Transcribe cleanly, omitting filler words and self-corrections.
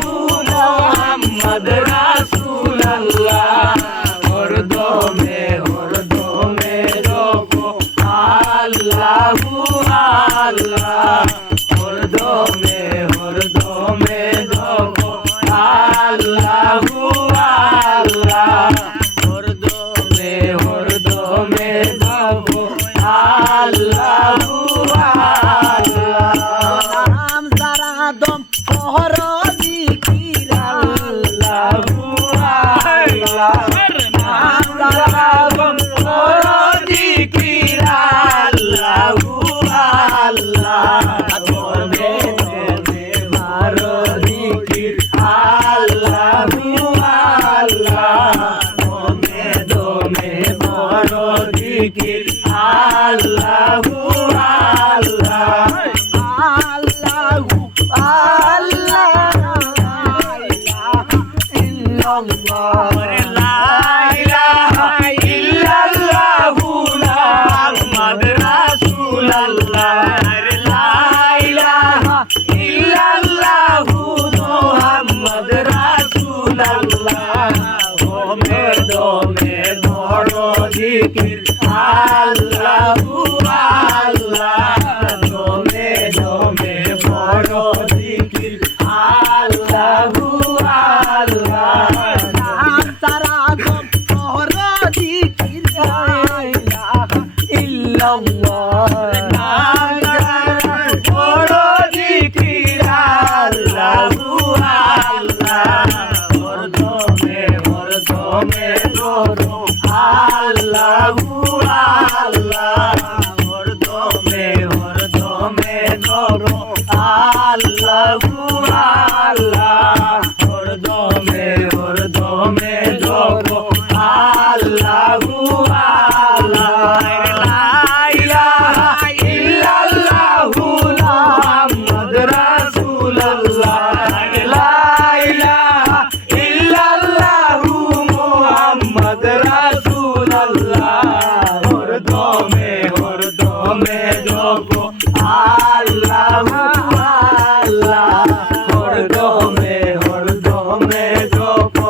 মোহাম্মদ রাসূলুল্লাহ হরদমে হরদমে জপো আল্লাহু আল্লাহ হরদমে হরদমে জপো আল্লাহু আল্লাহ হরদমে হরদমে জপো আল্লাহু আল্লাহ নাম সারা দম পহর জিকির আল্লাহু আল্লাহ নাম সারা দম পহর জিকির আল্লাহু আল্লাহ দমে দমে মারো জিকির আল্লাহু আল্লাহ দমে দমে মারো জিকির আল্লাহু আল্লাহ আল্লাহু আল্লাহ ইল্লাল্লাহ লা ইলাহা ইল্লাল্লাহু মুহাম্মদ রাসূলুল্লাহ লা ইলাহা ইল্লাল্লাহু মুহাম্মদ রাসূলুল্লাহ দমে দমে বড় জিকির আল্লাহু আল্লাহ দমে দমে বড় জিকির আল্লাহু আল্লাহ নাম সারা গম বড় জিকির লা ইলাহা ইল্লাল্লাহ নাম সারা বড় জিকির আল্লাহু আল্লাহ হরদমে হরদমে জপো আল্লাহু আল্লাহ হরদমে হরদমে জপো আল্লাহু আল্লাহ হরদমে হরদমে জপো আল্লাহু আল্লাহ লা ইলাহা ইল্লাল্লাহু মুহাম্মদ রাসূলুল্লাহ লা ইলাহা ইল্লাল্লাহু মুহাম্মদ রাসূলুল্লাহ হরদমে হরদমে জপো আল্লাহু আল্লাহ হরদমে হরদমে জপো